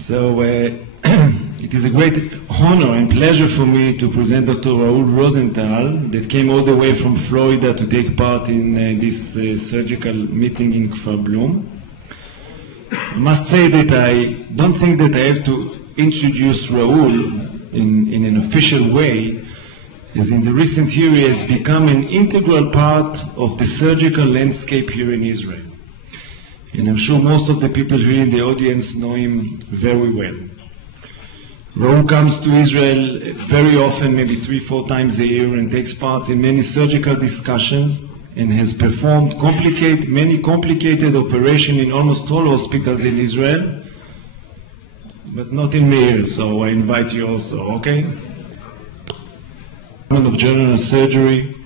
So it is a great honor and pleasure for me to present Dr. Raul Rosenthal that came all the way from Florida to take part in this surgical meeting in Kfar Blum. I must say that I don't think that I have to introduce Raul in an official way, as in the recent year he has become an integral part of the surgical landscape here in Israel. And I'm sure most of the people here in the audience know him very well. Raul comes to Israel very often, maybe 3-4 times a year, and takes part in many surgical discussions and has performed many complicated operations in almost all hospitals in Israel, but not in Meir, so I invite you also, okay? Of General Surgery,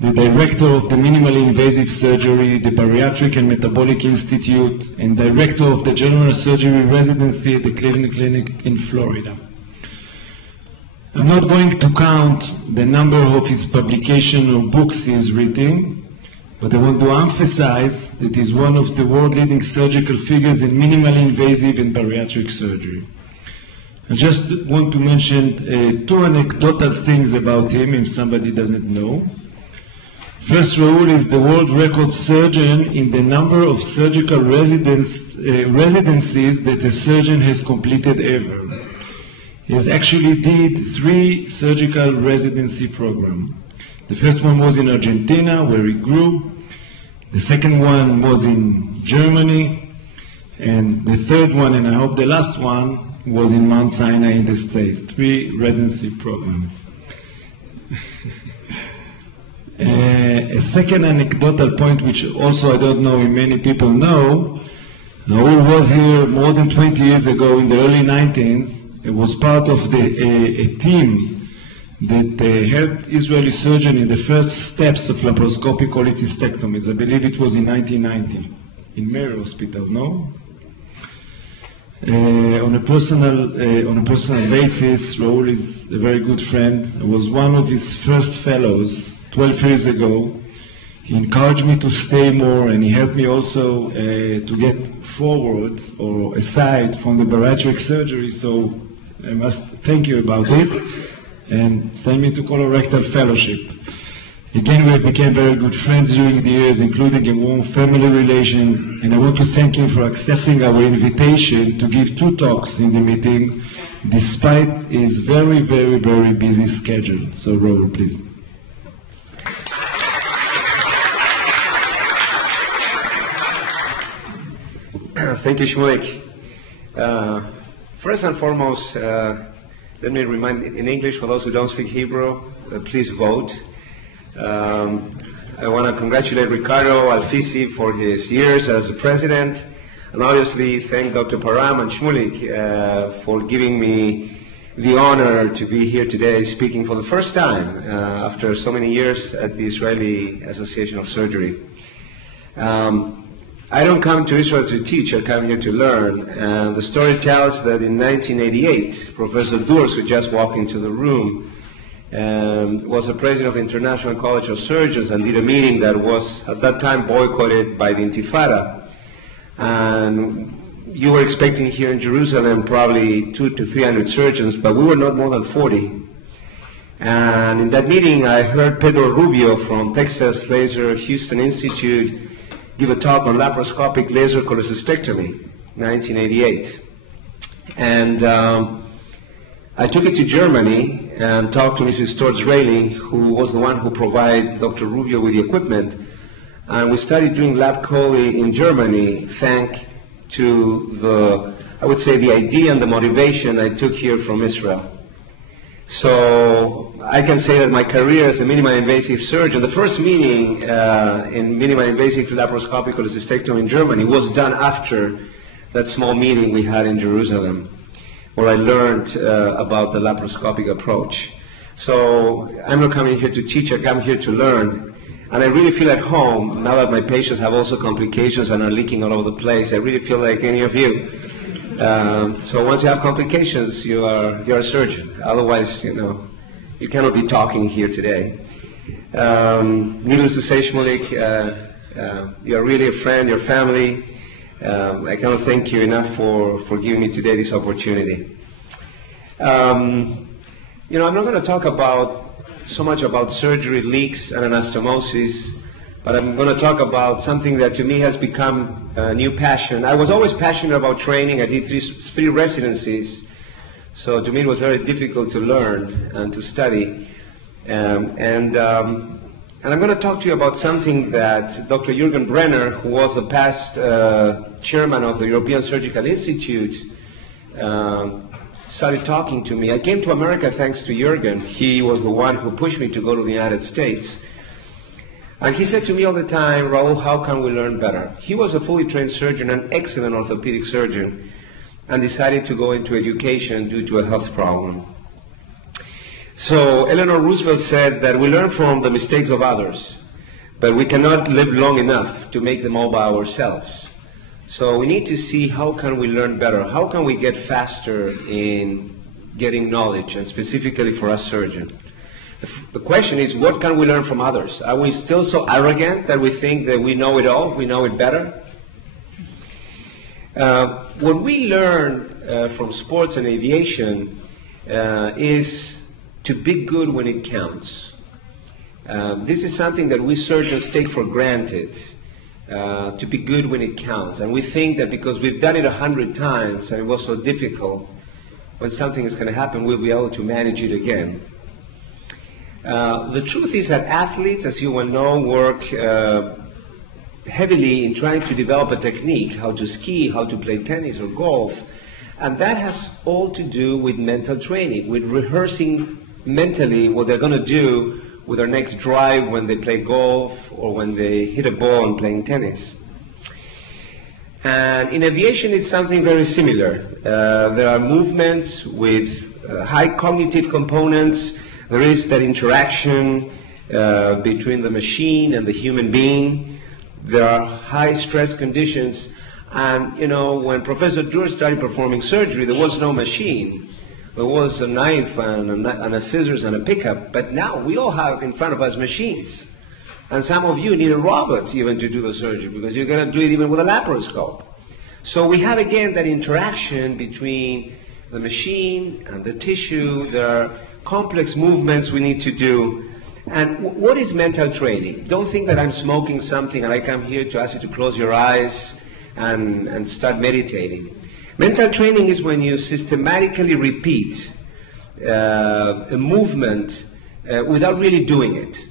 the director of the Minimally Invasive Surgery, the Bariatric and Metabolic Institute, and director of the General Surgery Residency at the Cleveland Clinic in Florida. I'm not going to count the number of his publications or books he has written, but I want to emphasize that he's one of the world-leading surgical figures in minimally invasive and bariatric surgery. I just want to mention 2 anecdotal things about him if somebody doesn't know. First, Raul is the world record surgeon in the number of surgical residencies that a surgeon has completed ever. He has actually did 3 surgical residency programs. The first one was in Argentina, where he grew. The second one was in Germany. And the third one, and I hope the last one, was in Mount Sinai in the States. 3 residency programs. A second anecdotal point, which also I don't know if many people know, Raul was here more than 20 years ago in the early 1990s. It was part of a team that helped Israeli surgeons in the first steps of laparoscopic cholecystectomies. I believe it was in 1990 in Meir Hospital, no? On a personal basis, Raul is a very good friend. I was one of his first fellows 12 years ago. He encouraged me to stay more, and he helped me also to get forward or aside from the bariatric surgery, so I must thank you about it, and send me to colorectal fellowship. Again, we have become very good friends during the years, including in warm family relations, and I want to thank him for accepting our invitation to give 2 talks in the meeting, despite his very, very, very busy schedule. So, Raul, please. Thank you, Shmulik. First and foremost, let me remind in English, for those who don't speak Hebrew, please vote. I want to congratulate Ricardo Alfisi for his years as a president, and obviously thank Dr. Param and Shmulik for giving me the honor to be here today speaking for the first time after so many years at the Israeli Association of Surgery. I don't come to Israel to teach, I come here to learn. And the story tells that in 1988, Professor Durs, who just walked into the room, was the president of the International College of Surgeons and did a meeting that was at that time boycotted by the Intifada. And you were expecting here in Jerusalem probably 200 to 300 surgeons, but we were not more than 40. And in that meeting, I heard Pedro Rubio from Texas Laser Houston Institute give a talk on laparoscopic laser cholecystectomy, 1988. And I took it to Germany and talked to Mrs. Storz-Railing, who was the one who provided Dr. Rubio with the equipment. And we started doing lab chole in Germany, thanks to the, I would say, the idea and the motivation I took here from Israel. So I can say that my career as a minimally invasive surgeon, the first meeting in minimally invasive laparoscopic cholecystectomy in Germany was done after that small meeting we had in Jerusalem, where I learned about the laparoscopic approach. So I'm not coming here to teach, I come here to learn. And I really feel at home, now that my patients have also complications and are leaking all over the place, I really feel like any of you. So once you have complications, you're a surgeon. Otherwise, you cannot be talking here today. Needless to say, Shmulik, you're really a friend, your family. I cannot thank you enough for giving me today this opportunity. You know, I'm not going to talk so much about surgery, leaks, and anastomosis, but I'm going to talk about something that to me has become a new passion. I was always passionate about training. I did three residencies, so to me it was very difficult to learn and to study. And I'm going to talk to you about something that Dr. Jürgen Brenner, who was the past chairman of the European Surgical Institute, started talking to me. I came to America thanks to Jürgen. He was the one who pushed me to go to the United States. And he said to me all the time, Raul, how can we learn better? He was a fully trained surgeon, an excellent orthopedic surgeon, and decided to go into education due to a health problem. So Eleanor Roosevelt said that we learn from the mistakes of others, but we cannot live long enough to make them all by ourselves. So we need to see how can we learn better, how can we get faster in getting knowledge, and specifically for us surgeons. The question is, what can we learn from others? Are we still so arrogant that we think that we know it all, we know it better? What we learn from sports and aviation is to be good when it counts. This is something that we surgeons take for granted, to be good when it counts. And we think that because we've done it 100 times and it was so difficult, when something is going to happen, we'll be able to manage it again. The truth is that athletes, as you well know, work heavily in trying to develop a technique, how to ski, how to play tennis or golf. And that has all to do with mental training, with rehearsing mentally what they're going to do with their next drive when they play golf or when they hit a ball and playing tennis. And in aviation, it's something very similar. There are movements with high cognitive components. There is that interaction between the machine and the human being. There are high stress conditions. And, you know, when Professor Durr started performing surgery, there was no machine. There was a knife and a scissors and a pickup, but now we all have in front of us machines. And some of you need a robot even to do the surgery because you're going to do it even with a laparoscope. So we have again that interaction between the machine and the tissue. There are complex movements we need to do. And what is mental training? Don't think that I'm smoking something and I come here to ask you to close your eyes and start meditating. Mental training is when you systematically repeat a movement without really doing it.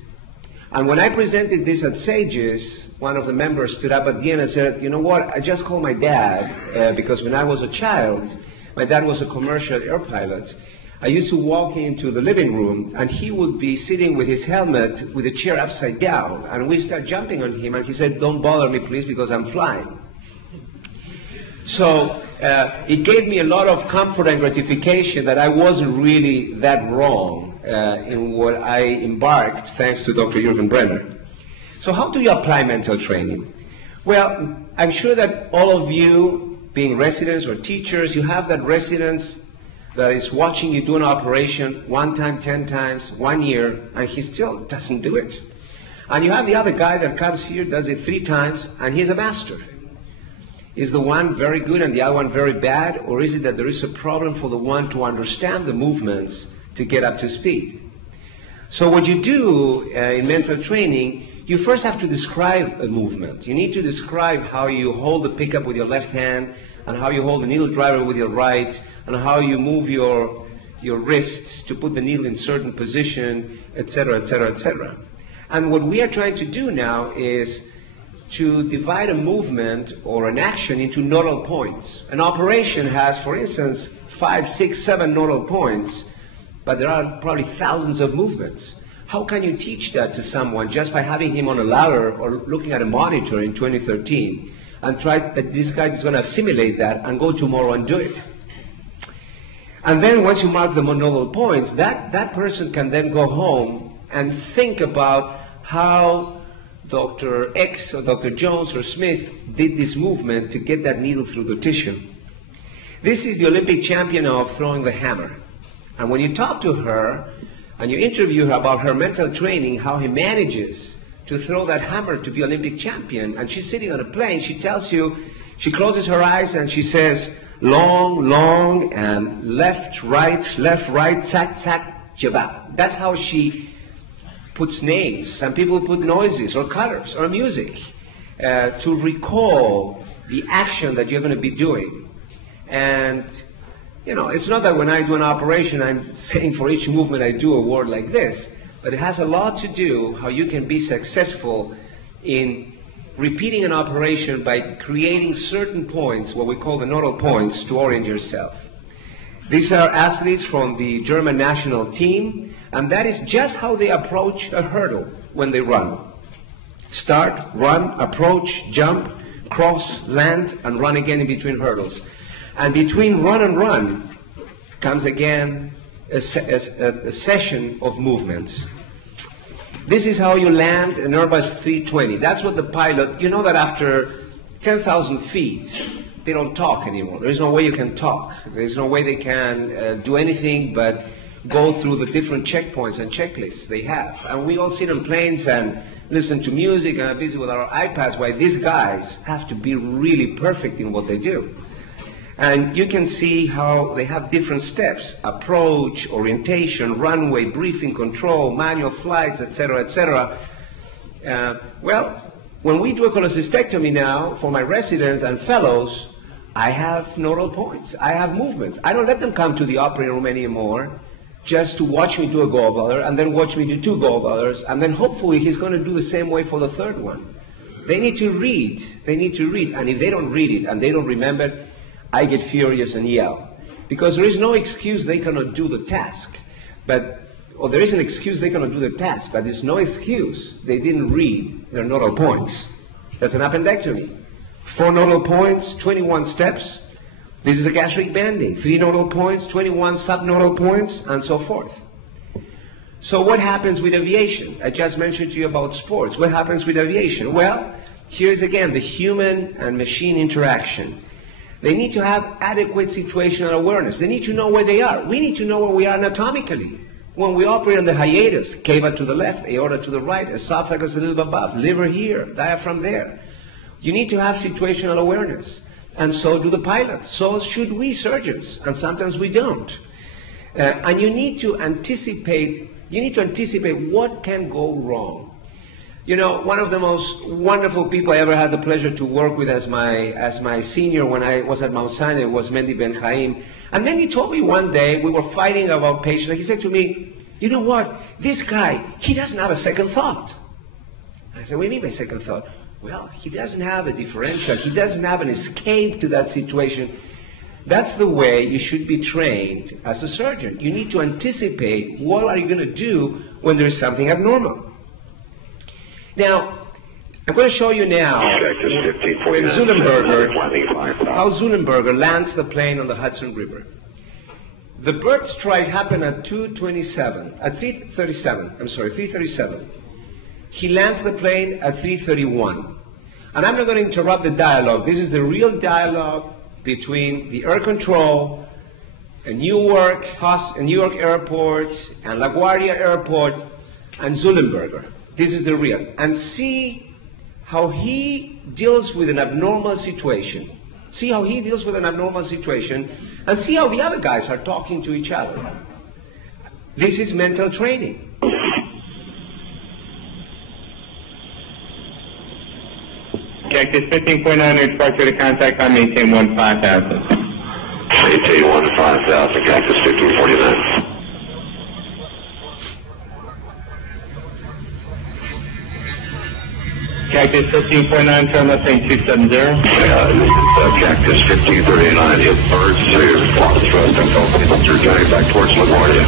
And when I presented this at SAGES, one of the members stood up at the end and said, you know what, I just called my dad because when I was a child, my dad was a commercial air pilot. I used to walk into the living room and he would be sitting with his helmet with the chair upside down and we start jumping on him and he said, don't bother me please because I'm flying. So it gave me a lot of comfort and gratification that I wasn't really that wrong in what I embarked thanks to Dr. Jürgen Brenner. So how do you apply mental training? Well, I'm sure that all of you, being residents or teachers, you have that resident that is watching you do an operation 1 time, 10 times, 1 year, and he still doesn't do it. And you have the other guy that comes here, does it 3 times, and he's a master. Is the one very good and the other one very bad, or is it that there is a problem for the one to understand the movements to get up to speed? So what you do in mental training, you first have to describe a movement. You need to describe how you hold the pickup with your left hand, and how you hold the needle driver with your right, and how you move your wrists to put the needle in certain position, etc., etc., etc. And what we are trying to do now is to divide a movement or an action into nodal points. An operation has, for instance, 5, 6, 7 nodal points, but there are probably thousands of movements. How can you teach that to someone just by having him on a ladder or looking at a monitor in 2013 and try that this guy is going to assimilate that and go tomorrow and do it? And then once you mark the nodal points, that person can then go home and think about how Dr. X or Dr. Jones or Smith did this movement to get that needle through the tissue. This is the Olympic champion of throwing the hammer. And when you talk to her and you interview her about her mental training, how he manages to throw that hammer to be Olympic champion, and she's sitting on a plane, she tells you She closes her eyes and she says, long, long, and left, right, sack, sack, jaba. That's how she puts names. Some people put noises or colors or music to recall the action that you're going to be doing. And, you know, it's not that when I do an operation, I'm saying for each movement I do a word like this, but it has a lot to do how you can be successful in repeating an operation by creating certain points, what we call the nodal points, to orient yourself. These are athletes from the German national team, and that is just how they approach a hurdle when they run. Start, run, approach, jump, cross, land, and run again in between hurdles. And between run and run comes again a session of movements. This is how you land an Airbus 320. That's what the pilot, you know that after 10,000 feet, they don't talk anymore. There's no way you can talk. There's no way they can do anything but go through the different checkpoints and checklists they have. And we all sit on planes and listen to music and are busy with our iPads, while these guys have to be really perfect in what they do. And you can see how they have different steps: approach, orientation, runway, briefing, control, manual flights, etc., etc. Well, when we do a cholecystectomy now, for my residents and fellows, I have nodal points. I have movements. I don't let them come to the operating room anymore just to watch me do a gallbladder and then watch me do 2 gallbladders, and then hopefully he's going to do the same way for the 3rd one. They need to read. They need to read. And if they don't read it and they don't remember it, I get furious and yell. Because there is no excuse they cannot do the task. Or there is an excuse they cannot do the task, but there's no excuse they didn't read their nodal points. That's an appendectomy. 4 nodal points, 21 steps. This is a gastric banding. 3 nodal points, 21 subnodal points, and so forth. So what happens with aviation? I just mentioned to you about sports. What happens with aviation? Well, here's again the human and machine interaction. They need to have adequate situational awareness. They need to know where they are. We need to know where we are anatomically. When we operate on the hiatus, cava to the left, aorta to the right, esophagus a little above, liver here, diaphragm there. You need to have situational awareness. And so do the pilots. So should we surgeons. And sometimes we don't. And you need to anticipate what can go wrong. You know, one of the most wonderful people I ever had the pleasure to work with as my senior when I was at Mount Sinai was Mendy Ben Chaim. And Mendy told me one day, we were fighting about patients, and he said to me, you know what, this guy, he doesn't have a second thought. I said, what do you mean by second thought? Well, he doesn't have a differential. He doesn't have an escape to that situation. That's the way you should be trained as a surgeon. You need to anticipate what are you going to do when there is something abnormal. Now, I'm going to show you now with Zulenberger, how Zulenberger lands the plane on the Hudson River. The bird strike happened at 3:37. He lands the plane at 3:31. And I'm not going to interrupt the dialogue. This is the real dialogue between the air control, Newark Airport, and LaGuardia Airport, and Zulenberger. This is the real. And see how he deals with an abnormal situation. See how he deals with an abnormal situation, and see how the other guys are talking to each other. This is mental training. Check this 15.9 expect to contact on maintain 15,000. Maintain 15,000, cactus 1549. Cactus 15.9, turn left lane 270. Cactus 1539, hit birds to Rosenthal, returning back towards LaGuardia.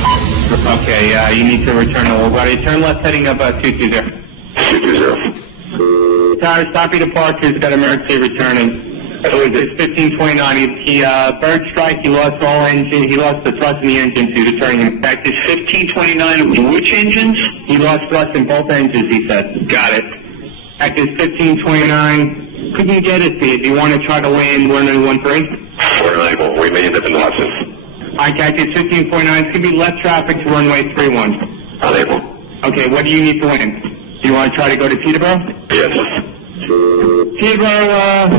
Okay, you need to return to LaGuardia. Turn left heading up 220. 220. Tower, stop your departures, got emergency returning. So it's 1529. He bird strike, he lost all engine, he lost the thrust in the engine, so he's returning. Cactus 1529, which engines? He lost thrust in both engines, he said. Got it. Cactus 1529, couldn't get it, if you want to try to land 1913. We're unable, we may end up in the lessons. Alright, Cactus 15.9, it's going to be left traffic to runway 31. Unable. Okay, what do you need to land? Do you want to try to go to Peterborough? Yes. Peterborough,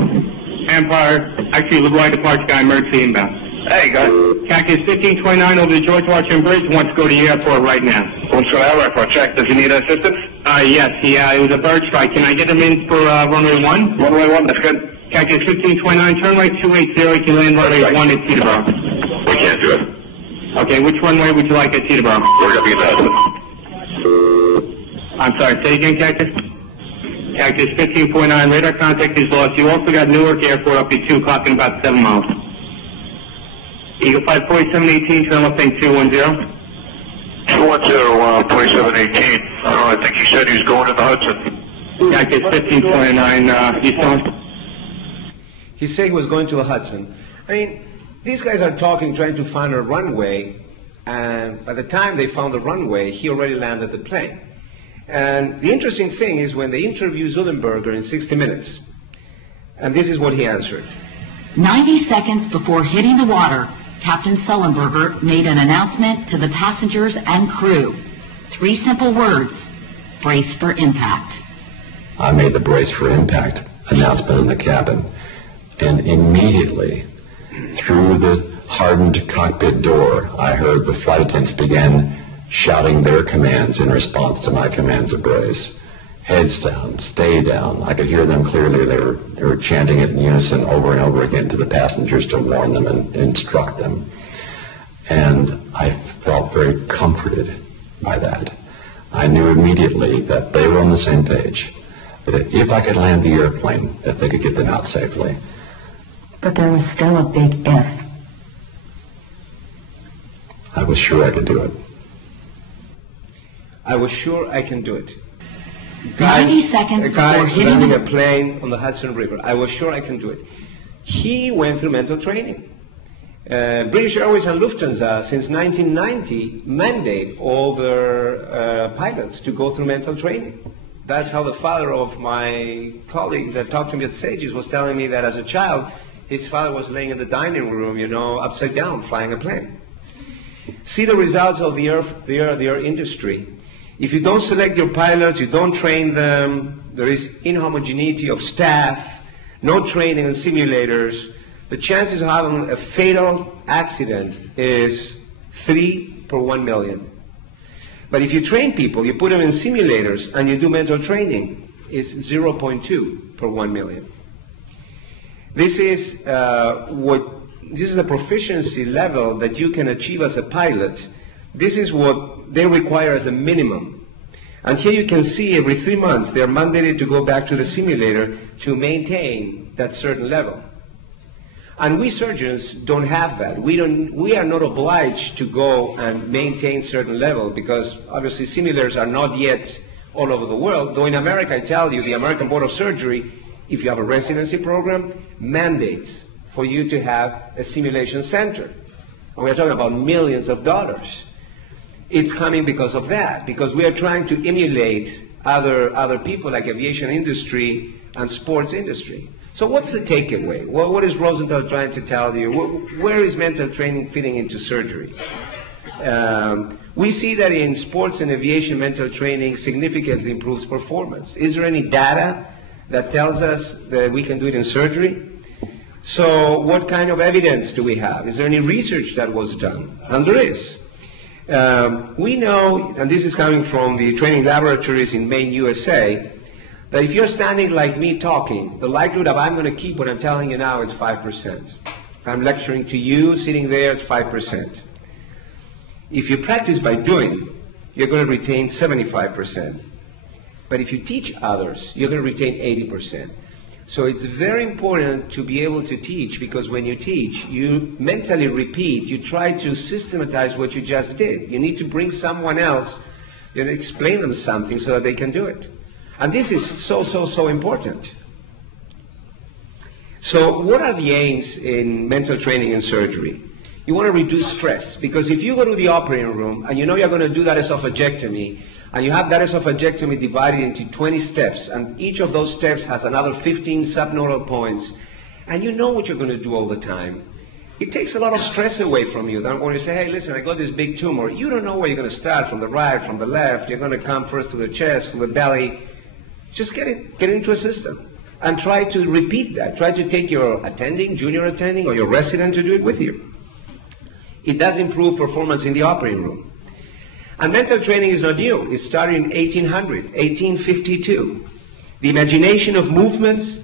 Empire, actually LaGuardia departure guy, emergency inbound. Hey, guys. Cactus 1529 over the George Washington Bridge, wants to go to the airport right now. What's going on, airport? Check. Does he need assistance? Yes, it was a bird strike. Can I get him in for runway 1? Runway 1, that's good. Cactus 1529, turn right 280, you can land runway 1 at Teterboro. We can't do it. Okay, which runway would you like at Teterboro? We're going to be in I'm sorry, say again, Cactus? Cactus 1549, radar contact is lost. You also got Newark Airport up at 2 o'clock in about 7 miles. Eagle 54718, turn left thing 210. 210, 2718. I think he said he was going to the Hudson. Cactus 1529, you saw him? He said he was going to the Hudson. I mean, these guys are talking, trying to find a runway, and by the time they found the runway, he already landed the plane. And the interesting thing is when they interviewed Zullenberger in 60 Minutes, and this is what he answered. 90 seconds before hitting the water, Captain Sullenberger made an announcement to the passengers and crew. 3 simple words: brace for impact. I made the brace for impact announcement in the cabin, and immediately through the hardened cockpit door, I heard the flight attendants begin shouting their commands in response to my command to brace. Heads down, stay down. I could hear them clearly. They were chanting it in unison over and over again to the passengers to warn them and instruct them. And I felt very comforted by that. I knew immediately that they were on the same page, that if I could land the airplane, that they could get them out safely. But there was still a big if. I was sure I could do it. I was sure I can do it. 90 seconds before hitting landing a plane on the Hudson River. I was sure I can do it. He went through mental training. British Airways and Lufthansa, since 1990, mandate all their pilots to go through mental training. That's how the father of my colleague that talked to me at Sages was telling me that as a child, his father was laying in the dining room, upside down, flying a plane. See the results of the air industry. If you don't select your pilots, you don't train them, there is inhomogeneity of staff, no training in simulators, the chances of having a fatal accident is 3 per 1 million. But if you train people, you put them in simulators and you do mental training, it's 0.2 per 1 million. This is the proficiency level that you can achieve as a pilot. This is what they require as a minimum. And here you can see every 3 months they are mandated to go back to the simulator to maintain that certain level. And we surgeons don't have that. We are not obliged to go and maintain certain level because obviously simulators are not yet all over the world. Though in America, I tell you, the American Board of Surgery, if you have a residency program, mandates for you to have a simulation center. And we're talking about millions of dollars. It's coming because of that, because we are trying to emulate other people like aviation industry and sports industry. So what's the takeaway? What is Rosenthal trying to tell you? Where is mental training fitting into surgery? We see that in sports and aviation, mental training significantly improves performance. Is there any data that tells us that we can do it in surgery? So what kind of evidence do we have? Is there any research that was done? And there is. We know, and this is coming from the training laboratories in Maine, USA, that if you're standing like me talking, the likelihood of I'm going to keep what I'm telling you now is 5%. If I'm lecturing to you, sitting there, it's 5%. If you practice by doing, you're going to retain 75%. But if you teach others, you're going to retain 80%. So it's very important to be able to teach, because when you teach, you mentally repeat, you try to systematize what you just did. You need to bring someone else, explain them something so that they can do it. And this is so important. So what are the aims in mental training and surgery? You want to reduce stress, because if you go to the operating room and you know you're going to do that esophagectomy, and you have that esophagectomy divided into 20 steps, and each of those steps has another 15 subnodal points, and you know what you're going to do all the time, it takes a lot of stress away from you. Then when you say, hey, listen, I got this big tumor, you don't know where you're going to start, from the right, from the left, you're going to come first to the chest, to the belly. Just get into a system. and try to repeat that. Try to take your attending, junior attending, or your resident to do it with you. It does improve performance in the operating room. And mental training is not new. It started in 1852. The imagination of movements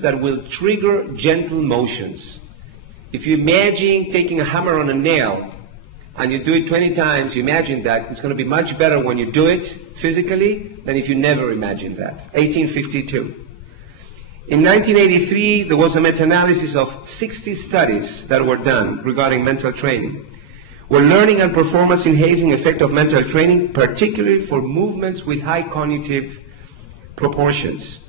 that will trigger gentle motions. If you imagine taking a hammer on a nail and you do it 20 times, you imagine that, it's going to be much better when you do it physically than if you never imagined that. 1852. In 1983, there was a meta-analysis of 60 studies that were done regarding mental training, where learning and performance enhancing effect of mental training, particularly for movements with high cognitive proportions.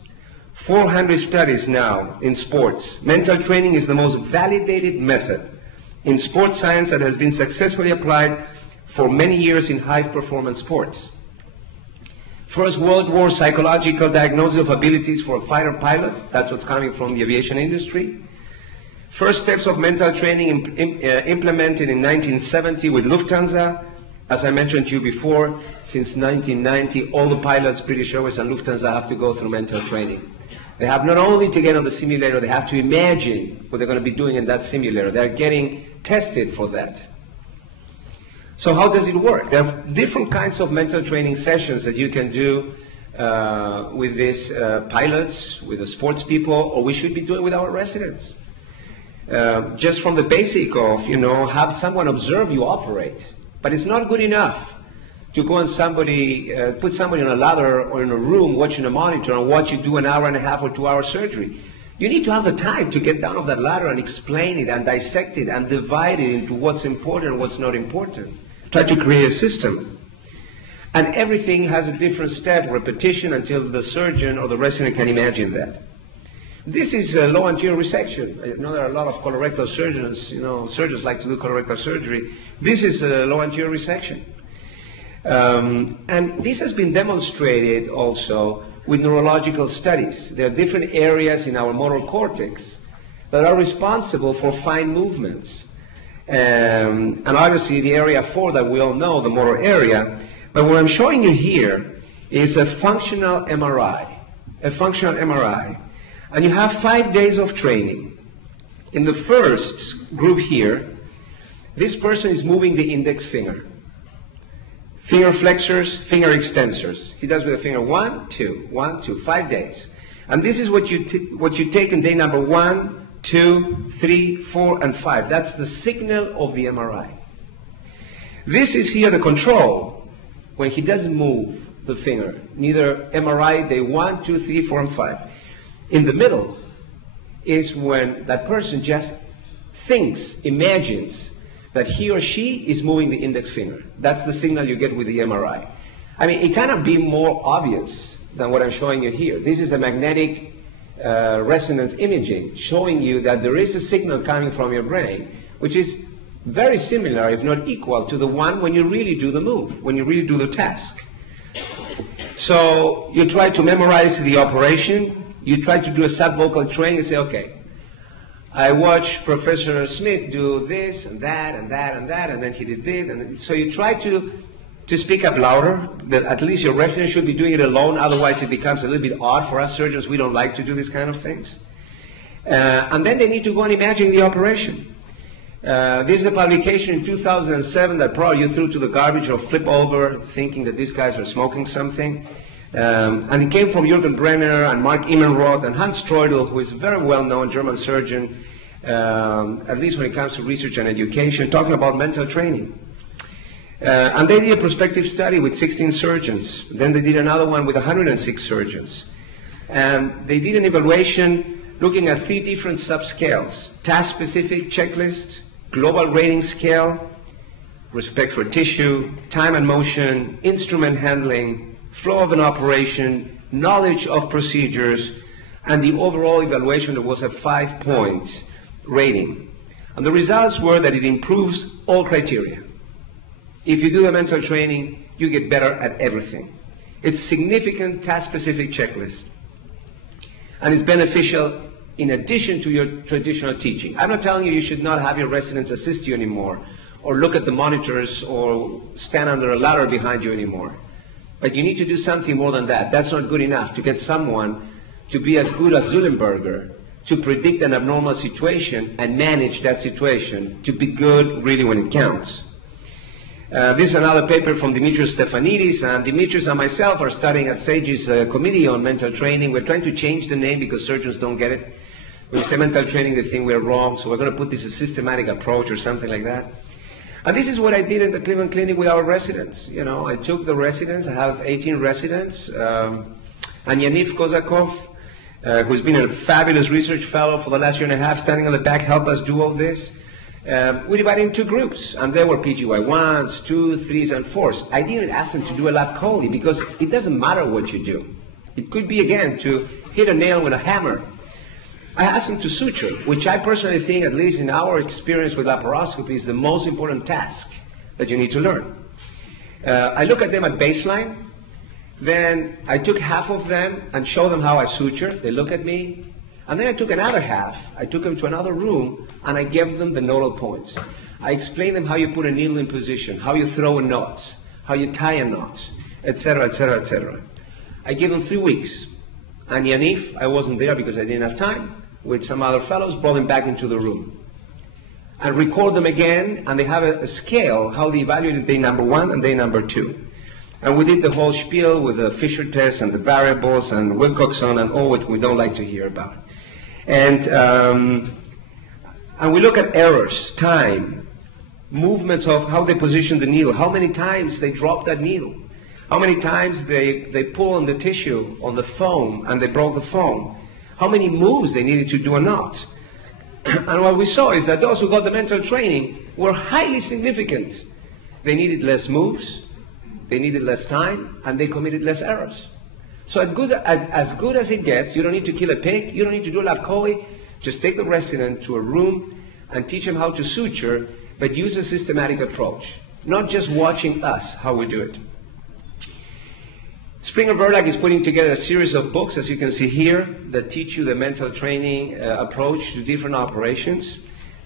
400 studies now in sports. Mental training is the most validated method in sports science that has been successfully applied for many years in high-performance sports. First World War psychological diagnosis of abilities for a fighter pilot. That's what's coming from the aviation industry. First steps of mental training implemented in 1970 with Lufthansa. As I mentioned to you before, since 1990, all the pilots, British Airways and Lufthansa, have to go through mental training. They have not only to get on the simulator, they have to imagine what they're going to be doing in that simulator. They're getting tested for that. So how does it work? There are different kinds of mental training sessions that you can do with these pilots, with the sports people, or we should be doing with our residents. Just from the basic of, have someone observe you operate. But it's not good enough to go and put somebody on a ladder or in a room watching a monitor and watch you do an hour and a half or 2 hour surgery. You need to have the time to get down off that ladder and explain it and dissect it and divide it into what's important and what's not important. Try to create a system. And everything has a different step, repetition, until the surgeon or the resident can imagine that. This is low anterior resection. I know there are a lot of colorectal surgeons, surgeons like to do colorectal surgery. This is a low anterior resection. And this has been demonstrated also with neurological studies. There are different areas in our motor cortex that are responsible for fine movements. And obviously the area 4 that we all know, the motor area. But what I'm showing you here is a functional MRI. A functional MRI. And you have 5 days of training. In the first group here, this person is moving the index finger. Finger flexors, finger extensors. He does with the finger 1, 2, 1, 2, 5 days. And this is what you take in day number 1, 2, 3, 4, and 5. That's the signal of the MRI. This is here the control when he doesn't move the finger. Neither MRI day 1, 2, 3, 4, and 5. In the middle is when that person just thinks, imagines that he or she is moving the index finger. That's the signal you get with the MRI. I mean, it cannot be more obvious than what I'm showing you here. This is a magnetic resonance imaging showing you that there is a signal coming from your brain, which is very similar, if not equal, to the one when you really do the move, when you really do the task. So you try to memorize the operation. You try to do a subvocal training and say, okay, I watched Professor Smith do this and that and that and that, and then he did this. And so you try to speak up louder, that at least your resident should be doing it alone, otherwise it becomes a little bit odd for us surgeons. We don't like to do these kind of things. And then they need to go and imagine the operation. This is a publication in 2007 that probably you threw to the garbage or flip over thinking that these guys are smoking something. And it came from Jürgen Brenner and Mark Immenroth and Hans Streudel, who is a very well-known German surgeon, at least when it comes to research and education, talking about mental training. And they did a prospective study with 16 surgeons. Then they did another one with 106 surgeons. And they did an evaluation looking at 3 different subscales: task-specific checklist, global rating scale, respect for tissue, time and motion, instrument handling, flow of an operation, knowledge of procedures, and the overall evaluation that was a 5-point rating. And the results were that it improves all criteria. If you do the mental training, you get better at everything. It's significant task-specific checklist. And it's beneficial in addition to your traditional teaching. I'm not telling you you should not have your residents assist you anymore, or look at the monitors, or stand under a ladder behind you anymore. But you need to do something more than that. That's not good enough to get someone to be as good as Zullenberger, to predict an abnormal situation and manage that situation, to be good really when it counts. This is another paper from Dimitrios Stefanidis, and Dimitrios and myself are studying at SAGE's Committee on Mental Training. We're trying to change the name because surgeons don't get it. When we say mental training, they think we're wrong, so we're going to put this as a systematic approach or something like that. And this is what I did in the Cleveland Clinic with our residents. You know, I took the residents, I have 18 residents, and Yanif Kozakov, who's been a fabulous research fellow for the last year and a half, standing on the back, helped us do all this. We divided into groups, and there were PGY1s, 2s, 3s, and 4s. I didn't ask them to do a lap chole because it doesn't matter what you do. It could be, again, to hit a nail with a hammer. I asked them to suture, which I personally think, at least in our experience with laparoscopy, is the most important task that you need to learn. I look at them at baseline. Then I took half of them and showed them how I suture. They look at me. And then I took another half. I took them to another room, and I gave them the nodal points. I explained them how you put a needle in position, how you throw a knot, how you tie a knot, etc., etc., etc. I gave them 3 weeks. And Yanif, I wasn't there because I didn't have time, with some other fellows, brought him back into the room. And record them again, and they have a scale, how they evaluated day number 1 and day number 2. And we did the whole spiel with the Fisher test and the variables and Wilcoxon and all what we don't like to hear about. And we look at errors, time, movements of how they position the needle, how many times they drop that needle, how many times they pull on the tissue, on the foam, and they broke the foam, how many moves they needed to do a knot. And what we saw is that those who got the mental training were highly significant. They needed less moves, they needed less time, and they committed less errors. So as good as it gets, you don't need to kill a pig, you don't need to do a lap chole, just take the resident to a room and teach them how to suture, but use a systematic approach, not just watching us how we do it. Springer Verlag is putting together a series of books, as you can see here, that teach you the mental training approach to different operations.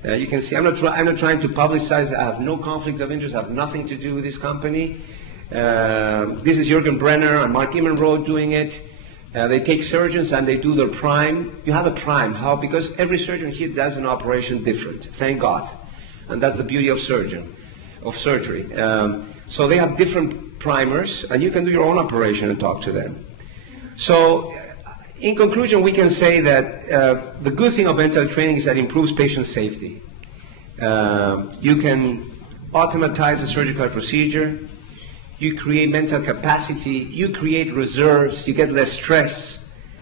You can see I'm not trying to publicize. I have no conflict of interest. I have nothing to do with this company. This is Jürgen Brenner and Mark Immenroth doing it. They take surgeons and they do their prime. You have a prime. How? Because every surgeon here does an operation different. Thank God. And that's the beauty of surgery. So they have different primers, and you can do your own operation and talk to them. So in conclusion, we can say that the good thing of mental training is that it improves patient safety. You can automatize a surgical procedure. You create mental capacity. You create reserves. You get less stress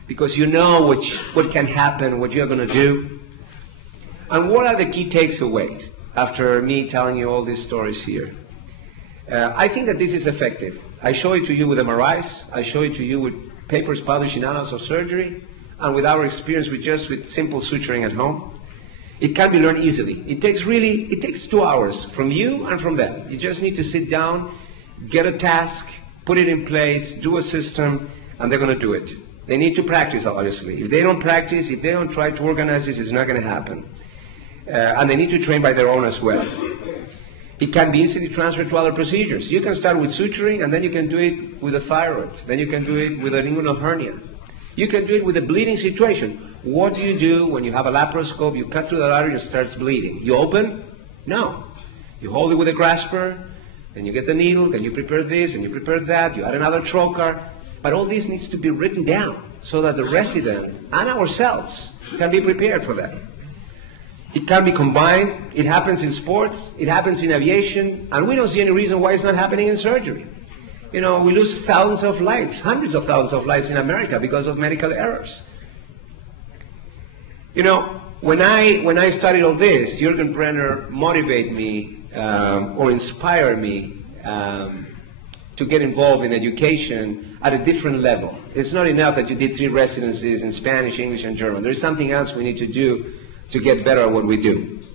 because you know what can happen, what you're going to do. And what are the key takeaways after me telling you all these stories here? I think that this is effective. I show it to you with MRIs. I show it to you with papers published in Annals of Surgery, and with our experience with simple suturing at home. It can be learned easily. It takes 2 hours from you and from them. You just need to sit down, get a task, put it in place, do a system, and they're going to do it. They need to practice, obviously. If they don't practice, if they don't try to organize this, it's not going to happen. And they need to train by their own as well. It can be easily transferred to other procedures. You can start with suturing, and then you can do it with a thyroid. Then you can do it with an inguinal hernia. You can do it with a bleeding situation. What do you do when you have a laparoscope, you cut through the artery and it starts bleeding? You open? No. You hold it with a grasper, then you get the needle, then you prepare this, and you prepare that, you add another trocar. But all this needs to be written down so that the resident and ourselves can be prepared for that. It can be combined. It happens in sports. It happens in aviation. And we don't see any reason why it's not happening in surgery. You know, we lose thousands of lives, hundreds of thousands of lives in America because of medical errors. You know, when I studied all this, Jürgen Brenner motivated me or inspired me to get involved in education at a different level. It's not enough that you did 3 residencies in Spanish, English, and German. There's something else we need to do to get better at what we do.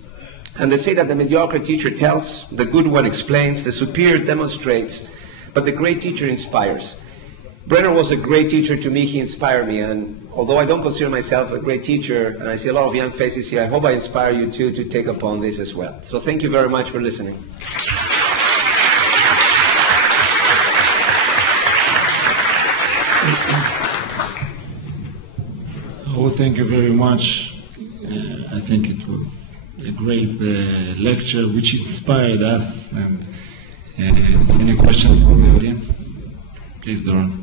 And they say that the mediocre teacher tells, the good one explains, the superior demonstrates, but the great teacher inspires. Brenner was a great teacher to me. He inspired me, and although I don't consider myself a great teacher, and I see a lot of young faces here, I hope I inspire you too to take upon this as well. So thank you very much for listening. Oh, thank you very much. I think it was a great lecture which inspired us. And any questions from the audience? Please, Doran.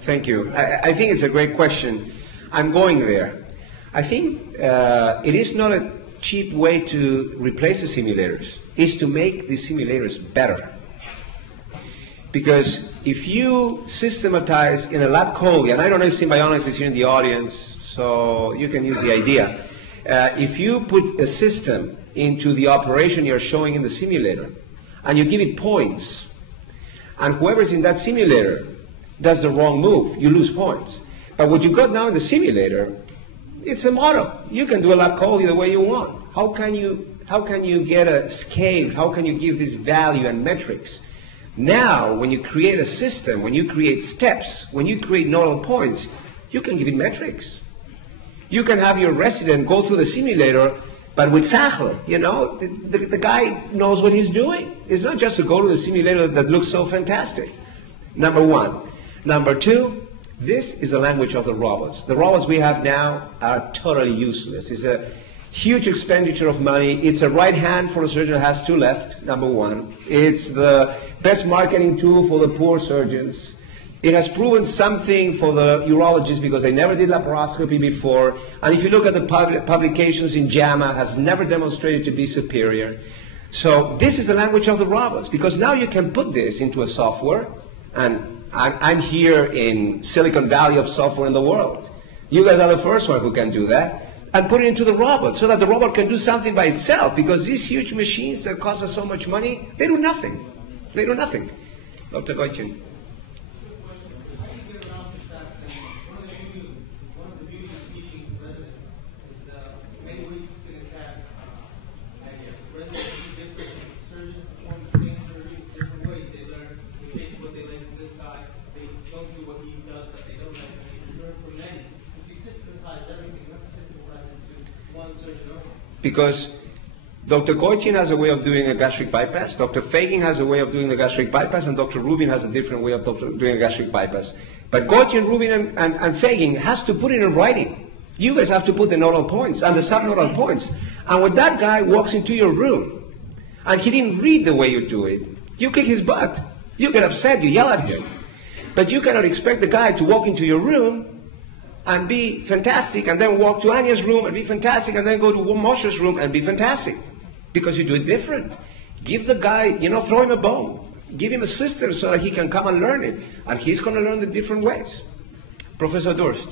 Thank you. I think it's a great question. I'm going there. I think it is not a cheap way to replace the simulators. It's to make the simulators better. Because if you systematize in a lab code, and I don't know if Symbionics is here in the audience, so you can use the idea. If you put a system into the operation you're showing in the simulator, and you give it points, and whoever's in that simulator does the wrong move, you lose points. But what you got now in the simulator, it's a model. You can do a lab code the way you want. How can you get a scale? How can you give this value and metrics? Now, when you create a system, when you create steps, when you create nodal points, you can give it metrics. You can have your resident go through the simulator, but with Sachle, you know, the guy knows what he's doing. It's not just to go to the simulator that looks so fantastic. Number one. Number two, this is the language of the robots. The robots we have now are totally useless. It's a huge expenditure of money. It's a right hand for a surgeon who has two left, number one. It's the best marketing tool for the poor surgeons. It has proven something for the urologists because they never did laparoscopy before. And if you look at the publications in JAMA, has never demonstrated to be superior. So this is the language of the robots, because now you can put this into a software, and I'm here in Silicon Valley of software in the world. You guys are the first one who can do that, and put it into the robot so that the robot can do something by itself, because these huge machines that cost us so much money, they do nothing. They do nothing. Dr. Goichin. Because Dr. Goichin has a way of doing a gastric bypass, Dr. Fagin has a way of doing the gastric bypass, and Dr. Rubin has a different way of doing a gastric bypass. But Goichin, Rubin, and Fagin has to put it in writing. You guys have to put the nodal points and the subnodal points. And when that guy walks into your room, and he didn't read the way you do it, you kick his butt. You get upset, you yell at him. But you cannot expect the guy to walk into your room and be fantastic, and then walk to Anya's room and be fantastic, and then go to Moshe's room and be fantastic. Because you do it different. Give the guy, you know, throw him a bone. Give him a system so that he can come and learn it. And he's going to learn the different ways. Professor Durst.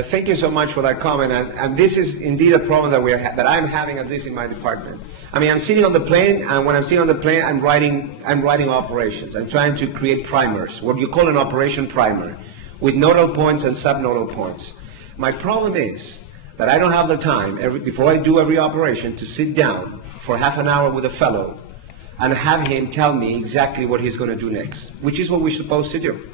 Thank you so much for that comment, and this is indeed a problem that I'm having, at least in my department. I mean, I'm sitting on the plane, and when I'm sitting on the plane, I'm writing operations. I'm trying to create primers, what you call an operation primer, with nodal points and subnodal points. My problem is that I don't have the time, before I do every operation, to sit down for half an hour with a fellow and have him tell me exactly what he's going to do next, which is what we're supposed to do.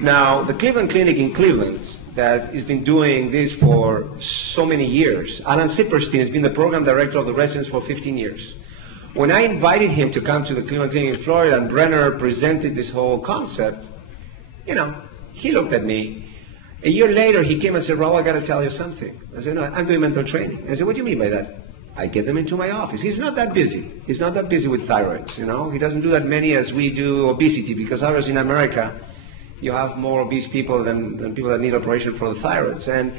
Now, the Cleveland Clinic in Cleveland, that has been doing this for so many years, Alan Sipperstein has been the program director of the residence for 15 years. When I invited him to come to the Cleveland Clinic in Florida and Brenner presented this whole concept, you know, he looked at me. A year later, he came and said, Raul, I got to tell you something. I said, no, I'm doing mental training. I said, what do you mean by that? I get them into my office. He's not that busy. He's not that busy with thyroids, you know. He doesn't do that many as we do obesity, because others in America, you have more obese people than people that need operation for the thyroids. And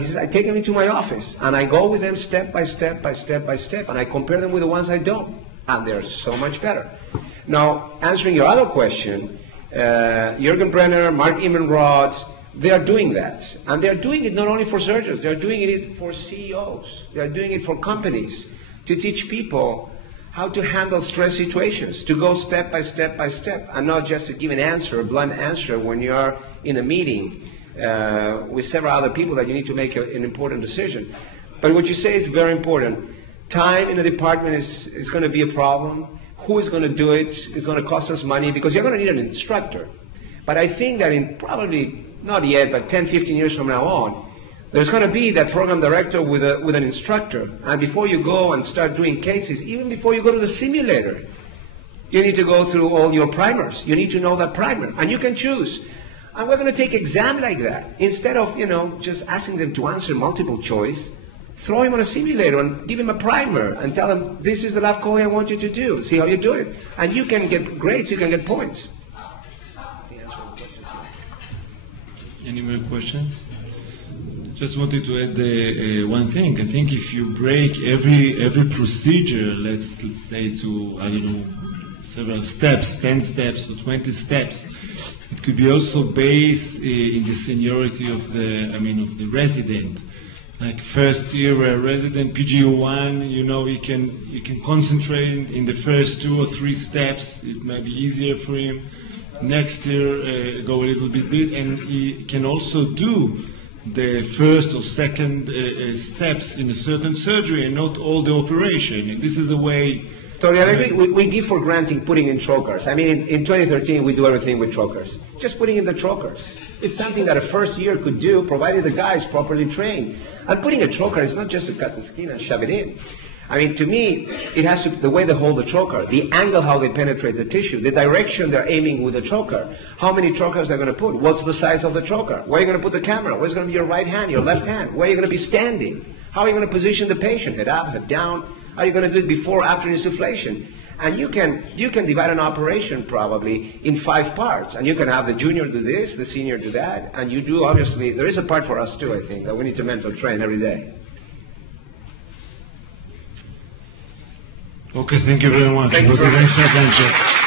he says, I take them into my office, and I go with them step by step by step by step, and I compare them with the ones I don't, and they're so much better. Now, answering your other question, Jürgen Brenner, Mark Emenrod, they are doing that. And they're doing it not only for surgeons, they're doing it for CEOs. They're doing it for companies to teach people how to handle stress situations, to go step by step by step, and not just to give an answer, a blunt answer when you are in a meeting with several other people that you need to make an important decision. But what you say is very important. Time in the department is going to be a problem. Who is going to do it? It's going to cost us money because you're going to need an instructor. But I think that in probably, not yet, but 10, 15 years from now on, there's going to be that program director with an instructor. And before you go and start doing cases, even before you go to the simulator, you need to go through all your primers. You need to know that primer. And you can choose. And we're going to take exam like that. Instead of, you know, just asking them to answer multiple choice, throw him on a simulator and give him a primer and tell him, this is the lab call I want you to do. See how you do it. And you can get grades, you can get points. Any more questions? Just wanted to add one thing. I think if you break every procedure, let's say to, I don't know, several steps, 10 steps or 20 steps, it could be also based in the seniority of the resident. Like first year resident, PGO1, you know, he can concentrate in the first 2 or 3 steps. It might be easier for him. Next year, go a little bit, and he can also do the first or second steps in a certain surgery and not all the operation. And this is a way. Totally, I agree. We give for granting putting in trokers. I mean, in 2013, we do everything with trokers. Just putting in the trokers. It's something that a first year could do, provided the guy is properly trained. And putting a troker is not just to cut the skin and shove it in. I mean, to me, it has to, the way they hold the trocar, the angle how they penetrate the tissue, the direction they're aiming with the trocar, how many trokers they're going to put, what's the size of the trocar, where are you going to put the camera, where's going to be your right hand, your left hand, where are you going to be standing, how are you going to position the patient, head up, head down, how are you going to do it before, after insufflation. And you can divide an operation probably in 5 parts, and you can have the junior do this, the senior do that, and you do, obviously, there is a part for us too, I think, that we need to mental train every day. Okay, thank you very much. Thank It was you. a nice adventure.